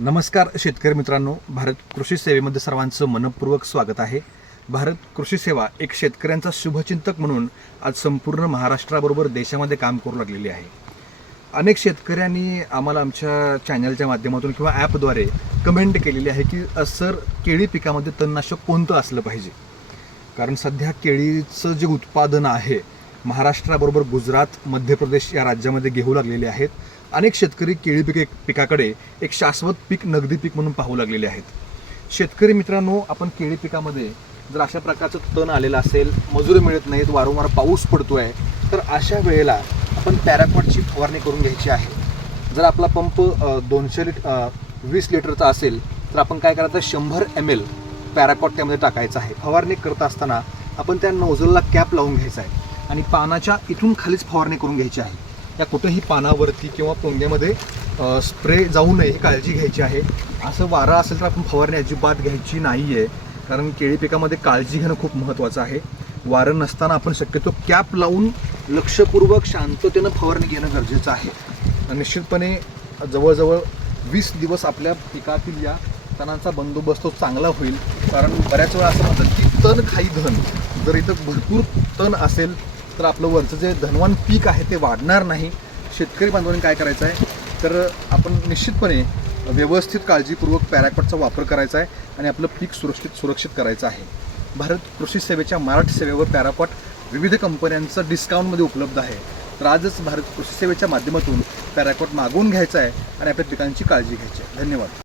नमस्कार शेतकरी मित्रांनो भारत कृषी सेवेमध्ये सर्वांचं मनपूर्वक स्वागत आहे. भारत कृषी सेवा एक शेतकऱ्यांचा शुभचिंतक म्हणून आज संपूर्ण महाराष्ट्राबरोबर देशामध्ये काम करू लागलेली आहे. अनेक शेतकऱ्यांनी आम्हाला आमच्या चॅनलच्या माध्यमातून किंवा ॲपद्वारे कमेंट केलेली आहे की सर केळी पिकामध्ये तणनाशक कोणतं असलं पाहिजे? कारण सध्या केळीचं जे उत्पादन आहे महाराष्ट्राबरोबर गुजरात मध्य प्रदेश या राज्यामध्ये घेऊ लागलेले आहेत. अनेक शेतकरी केळी पिके पिकाकडे एक शाश्वत पीक नगदी पीक म्हणून पाहू लागलेले आहेत. शेतकरी मित्रांनो आपण केळी पिकामध्ये जर अशा प्रकारचं तण आलेलं असेल मजुरी मिळत नाहीत वारंवार पाऊस पडतो आहे तर अशा वेळेला आपण पॅराकॉटची फवारणी करून घ्यायची आहे. जर आपला पंप दोनशे लिट वीस लिटरचा असेल तर आपण काय करायचं शंभर एम एल पॅराकॉट त्यामध्ये टाकायचं आहे. फवारणी करत असताना आपण त्या नोझलला कॅप लावून घ्यायचा आहे. आणि पानाच्या इथून खालीच फवारणी करून घ्यायची आहे. त्या कुठेही पानावरती किंवा पोंग्यामध्ये स्प्रे जाऊ नये ही काळजी घ्यायची आहे. असं वारं असेल तर आपण फवारणी अजिबात घ्यायची नाही आहे कारण केळी पिकामध्ये काळजी घेणं खूप महत्त्वाचं आहे. वारं नसताना आपण शक्यतो कॅप लावून लक्षपूर्वक शांततेनं फवारणी घेणं गरजेचं आहे. निश्चितपणे जवळजवळ वीस दिवस आपल्या पिकातील या तणांचा बंदोबस्त चांगला होईल. कारण बऱ्याच वेळा असं म्हणतात की तण खाई धन. जर इथं भरपूर तण असेल तर आपलं वरचं जे धनवान पीक आहे ते वाढणार नाही. शेतकरी बांधवांनी काय करायचं आहे? तर आपण निश्चितपणे व्यवस्थित काळजीपूर्वक पॅराकॉटचा वापर करायचा आहे आणि आपलं पीक सुरक्षित सुरक्षित करायचं आहे. भारत कृषी सेवेच्या मराठी सेवेवर पॅराकॉट विविध कंपन्यांचं डिस्काउंटमध्ये उपलब्ध आहे. तर आजच भारत कृषी सेवेच्या माध्यमातून पॅराकॉट मागवून घ्यायचा आहे आणि आपल्या पिकांची काळजी घ्यायची आहे. धन्यवाद.